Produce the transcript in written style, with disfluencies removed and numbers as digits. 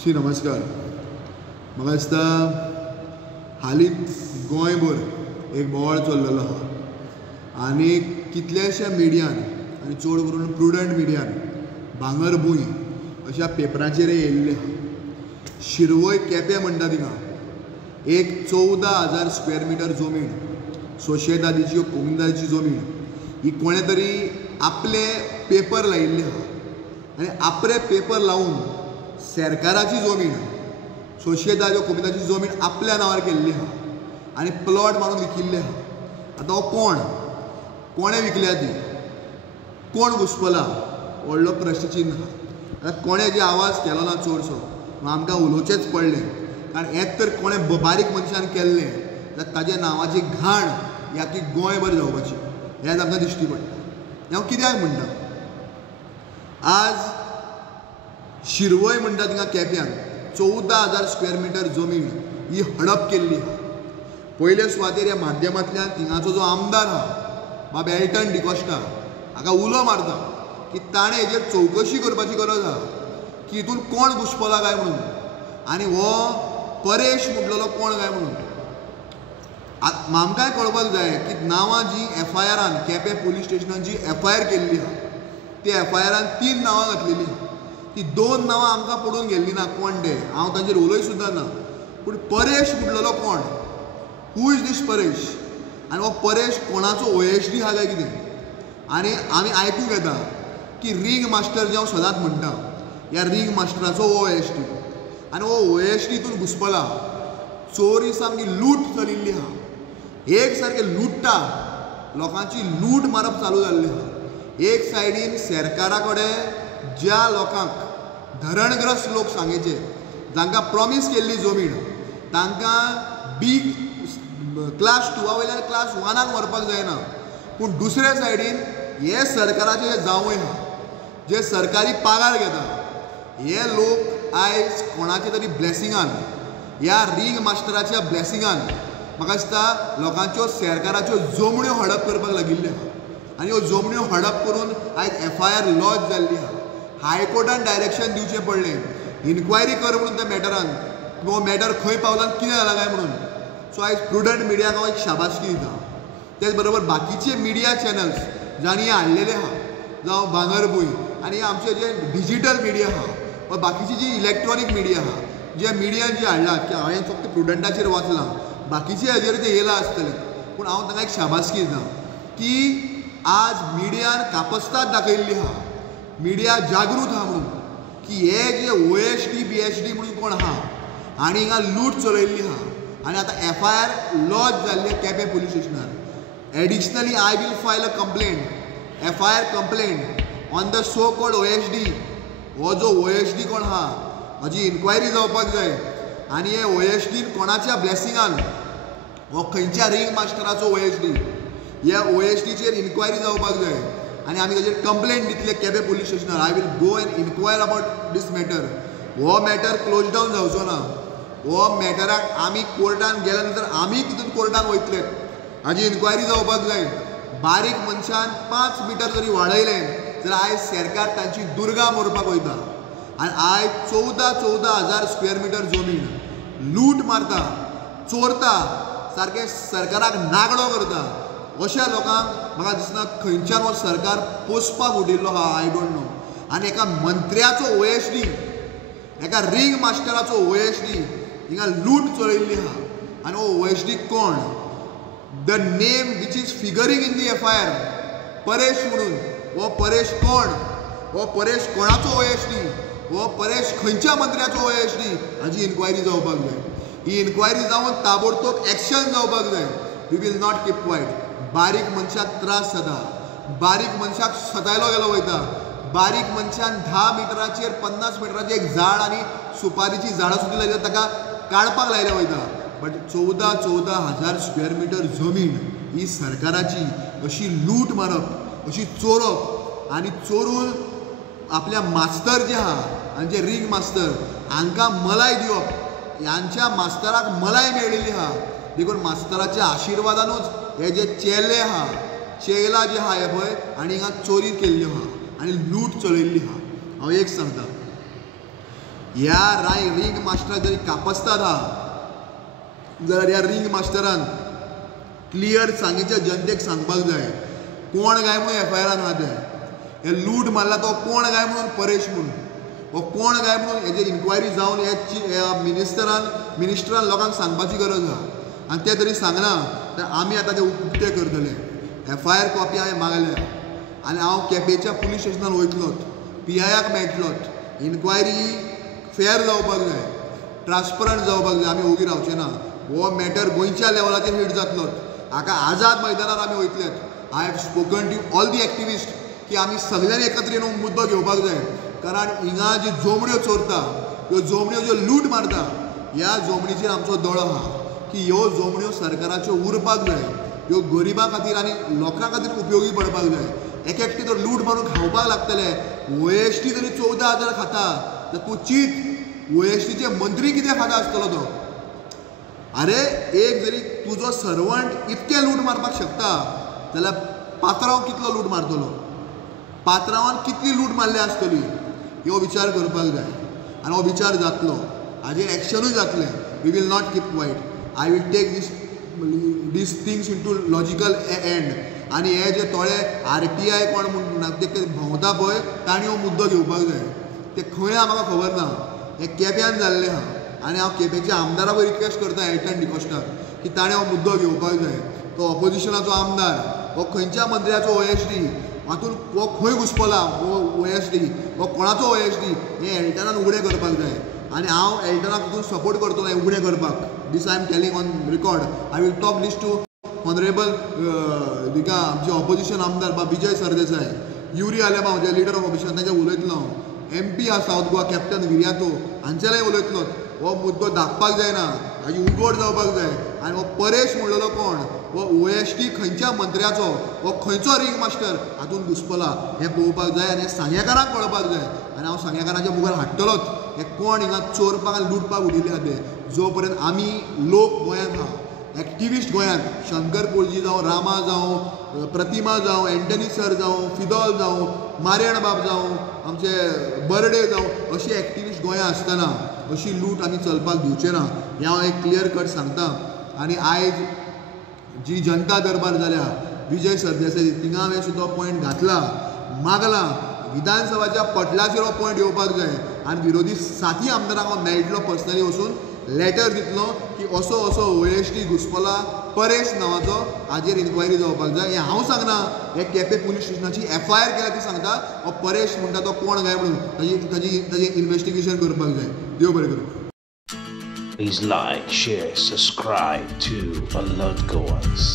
श्री नमस्कार. म्हाका दिसता हालींच गोंयभर एक बोवाळ चल्लेलो आहा आनी कितल्याशा मिडियान आनी चड करून प्रुडंट मिडियान भांगरभूंय अशा पेपराचेर येयल्ले आहा. शिरवय केपें म्हणटा थिंगा एक 14,000 स्क्वेअर मिटर जमीन सोशेदादीची कोमुनिदादीची जमीन ही कोणे तरी आपले पेपर लायिल्ले आहा आनी आपले पेपर लावून सरकाराची जमीन सोशेदादी कोमुनिदाची जमीन आपल्या नांवार केल्ली आहा आनी प्लॉट मारून विकिल्ले आहा. आतां हो कोणे विकल्या ती कोण घुसपला व्हडलो प्रश्नचिन्ह आहा. आतां कोणे जे आवाज केलो ना चडसो आमकां उलोवचेंच पडलें कारण हेंच तर कोणे बारीक मनशान केल्लें जाल्यार ताज्या नांवाची घाण ह्या की गोंयभर जावपाची हेंच आमकां दिश्टी पडटा. हांव कित्याक म्हणटा आज शिरवय म्हणटा थिंगा केप्यां 14,000 स्क्वेअर मिटर जमीन ही हडप केल्ली आहा. पयले सुवातेर ह्या माध्यमांतल्यान थिंगाचो जो आमदार आहा बाब एल्टन डिकोस्टा हाका उलो मारता की ताणें हेजेर चवकशी करपाची गरज आहा की हितून कोण घुसपला काय म्हणून आनी हो परेश म्हणलेलो कोण काय म्हणून. आमकांय कळपाक जाय की नांवां जी FIRान केपें पुलीस स्टेशनान जी FIR केल्ली आहा ते FIRान 3 नांवां घातलेलीं आहा. ती 2 नांवां आमकां पडून गेल्लीं ना कोण ते हांव तांचेर उलय सुद्दां ना. पूण परेश म्हणलेलो कोण हू इज दीस परेश आनी हो परेश कोणाचो OSD आहा काय कितें. आनी आमी आयकूंक येता की रिंग मास्टर जे हांव सदांच म्हणटा ह्या रिंग मास्टराचो OSD आनी हो OSD हितून घुसपला. चोरी सामकी लूट चलिल्ली आहा. एक सारकें लुट्टा लोकांची लूट मारप चालू जाल्ली आहा. एक सायडीन सरकारा कडेन ज्या लोकांक धरणग्रस्त लोक सांगेचे जांकां प्रॉमीस केल्ली जमीन तांकां बीग क्लास 2 वयल्यान क्लास 1 व्हरपाक जायना. पूण दुसरे सायडीन हे सरकाराचे जे जावंय आहा जे सरकारी पगार घेता हे लोक आयज कोणाचे तरी ब्लेसिंगान ह्या रिंग मास्टराच्या ब्लेसिंगान म्हाका दिसता लोकांच्यो सरकाराच्यो जमण्यो हडप करपाक लागिल्ले आहा आनी ह्यो जमण्यो हडप करून आयज FIR लॉज जाल्ली आहा. हायकोर्टान डायरेक्शन दिवचें पडलें इन्क्वायरी कर म्हणून त्या मॅटरान हो मॅटर खंय पावला कितें जालां काय म्हणून. सो आयज प्रुडंट मिडियाक हांव एक शाबासकी दिता. तेच बरोबर बाकीचे मिडिया चॅनल्स जांणी हे हाडलेले आहा जावं भांगरभूंय आनी आमचे जे डिजिटल मिडिया आहा वा बाकीची जी इलेक्ट्रॉनीक मिडिया आहा जे मिडियान जे हाडलात की हांवें फक्त प्रुडंटाचेर वाचलां बाकीचे हाजेर ते येयला आसतले. पूण हांव तांकां एक शाबासकी दिता की आज मिडियान कापस्ताद दाखयल्ली आहा मिडिया जागृत आहा म्हणून की हे जे OSD BSD म्हणून कोण आहा आनी हिंगा लूट चलयल्ली आहा आनी आतां FIR लॉज जाल्ले केपें पुलीस स्टेशनार. Additionally I will file a complaint FIR complaint on the so called OSD. हो जो OSD कोण आहा हाजी इन्क्वायरी जावपाक जाय आनी हे OSD कोणाच्या ब्लेसिंगान हो खंयच्या रिंग मास्टराचो OSD ह्या OSDचेर इन्क्वायरी जावपाक जाय आनी आमी ताजेर कंप्लेंट दितले केपें पुलीस स्टेशनार. I will go and inquire about this matter. हो मॅटर क्लोज डावन जावचो ना. हो मॅटराक आमी कोर्टान गेल्या नंतर आमी तितून कोर्टान वयतले हाजी इन्क्वायरी जावपाक जाय. बारीक मनशान 5 मिटर जरी वाडयलें जाल्यार आयज सरकार तांची दुर्गा मोडपाक वयता आनी आयज 14,000 स्क्वेअर मिटर जमीन लूट मारता चोरता सारकें सरकाराक नागडो करता. अशा लोकांक म्हाका दिसना खंयच्यान हो सरकार पोसपाक उडिल्लो आहा आय डोंट नो. आनी एका मंत्र्याचो OSD एका रिंग मास्टराचो OSD हिंगा लूट चलयल्ली आहा आनी हो OSD कोण the name which is figuring in the FIR Paresh म्हणून. हो परेश कोण हो परेश कोणाचो OSD हो परेश खंयच्या मंत्र्याचो OSD हाजी इन्क्वायरी जावपाक जाय. ही इन्क्वायरी जावन ताबडतोब एक्शन जावपाक जाय. We will not keep quiet. बारीक मनशाक त्रास जाता बारीक मनशाक सतायलो गेलो वयता. बारीक मनशान 10 मिटराचेर 50 मिटराचेर एक झाड आनी सुपारीची झाडां सुद्दां लायल्यार ताका काडपाक लायले वयता. बट 14,000 स्क्वेअर मिटर जमीन ही सरकाराची अशी लूट मारप अशी चोरप आनी चोरून आपल्या मास्तर जे आहा आनी जे रिंग मास्तर हांकां मलाई दिवप ह्यांच्या मास्तराक मलाई मेळिल्ली आहा देखून मास्तराच्या आशिर्वादानूच हे जे चेले आहा चेला जे आहा हे पळय आनी हिंगा चोरी केल्ल्यो आहा आनी लूट चलयल्ली आहा. हांव एक सांगता ह्या रिंग मास्टराक जरी कापस्ताद आहा जाल्यार ह्या रिंग मास्टरान क्लियर सांगीच्या जनतेक सांगपाक जाय कोण काय म्हणून एफआयआरान आहा ते हे लूट मारला तो कोण काय म्हणून परेश म्हणून हो कोण काय म्हणून हेजे इन्क्वायरी जावन हे मिनिस्टरान लोकांक सांगपाची गरज आहा आनी ते तरी सांगना तर आमी आतां ते उक्ते करतले एफआयआर कॉपी हांवें मागल्या आनी हांव केपेंच्या पुलीस स्टेशनान वयतलोच PIक मेळटलोच इन्क्वायरी फेर जावपाक जाय ट्रान्सपरंट जावपाक जाय आमी ओगी रावचे ना हो मॅटर गोंयच्या लेवलाचेर हिट जातलोच हाका आझाद मैदानार आमी वयतलेच I have spoken to all the activist की आमी सगळ्यांनी एकत्र येवन मुद्दो घेवपाक जाय कारण हिंगा जी जोमड्यो चोरता ह्यो जोमड्यो ज्यो लूट मारता ह्या जोमणीचेर आमचो दोळो आहा की ह्यो जोमड्यो सरकाराच्यो उरपाक जाय ह्यो गरिबां खातीर आनी लोकां खातीर उपयोगी पडपाक जाय एक एकटी तर लूट मारून खावपाक लागतले OST जरी 14,000 खाता तर तूं चिंत OSTचे मंत्री कितें खाता आसतलो तो अरे एक जरी तुजो सर्वंट इतके लूट मारपाक शकता जाल्यार पात्रांव कितलो लूट मारतलो पात्रांवान कितली लूट मारली आसतली ह्यो विचार करपाक जाय आनी हो विचार जातलो हाजेर एक्शनूय जातलें we will not keep quiet I will take this things into logical end आनी हे जे थोडे RTI कोण म्हण ते भोंवता पळय तांणी हो मुद्दो घेवपाक जाय ते खंय आहा म्हाका खबर ना हे केप्यान जाल्लें आहा आनी हांव केपेंच्या आमदाराक रिक्वेस्ट करता एल्टन डिकोस्टाक की ताणें हो मुद्दो घेवपाक जाय तो ऑपोजिशनाचो आमदार हो खंयच्या मंत्र्याचो OST हातून हो खंय घुसपला हो OST हो कोणाचो OST हे एल्टनान उगडें करपाक जाय आनी हांव एल्टनाक तितून सपोर्ट करतलो हें उगडें करपाक this I am telling on record I will talk this to honourable दिका आमचे ऑपोजिशन आमदार विजय सरदेसाय युरी आलेमा जे लिडर ऑफ ऑपोजिशन तांचे उलयतलो MP आहा सावथ गोवा कॅप्टन विर्यातो हांचेलाय उलयतलो हो मुद्दो धाकपाक जायना हाजी उगड जावपाक जाय आनी हो परेश म्हणलेलो कोण हो OST खंयच्या मंत्र्याचो हो खंयचो रिंग मास्टर हातून घुसपला हें पळोवपाक जाय आनी सांगेकारांक कळपाक जाय आनी हांव सांगेकारांच्या मुखार हाडटलोच हे कोण हिंगा चोरपाक आनी लुटपाक उडिल्ले आहा ते जो पर्यंत आमी लोक गोंयांत आहा एक्टिविस्ट गोंयांत शंकर पोळजी जावं रामा जावं प्रतिमा जावं एंटनी सर जावं फिदॉल जावं मारियण बाब जावं आमचे बर्डे जावं अशी एक्टिविस्ट गोंयांत आसतना अशी लूट आमी चलपाक दिवचे ना हें हांव एक क्लियर कट सांगता आनी आयज जी जनता दरबार जाल्या विजय सरदेसाय थिंगा हांवें सुद्दां पॉयंट घातला मागला विधानसभाच्या पटलाचेर हो पॉयंट येवपाक जाय आनी विरोधी साथी आमदारांक हांव मेळटलो पर्सनली वचून लेटर दितलो की असो OST घुसपला परेश नांवाचो हाजेर इन्क्वायरी जावपाक जाय हें हांव सांगना हे केपें पुलीस स्टेशनाची FIR केल्या ती सांगता हो परेश म्हणटा तो कोण काय म्हणून ताजी इन्वेस्टिगेशन करपाक जाय देव बरें करूं. Please like, share, subscribe to Alert Goans.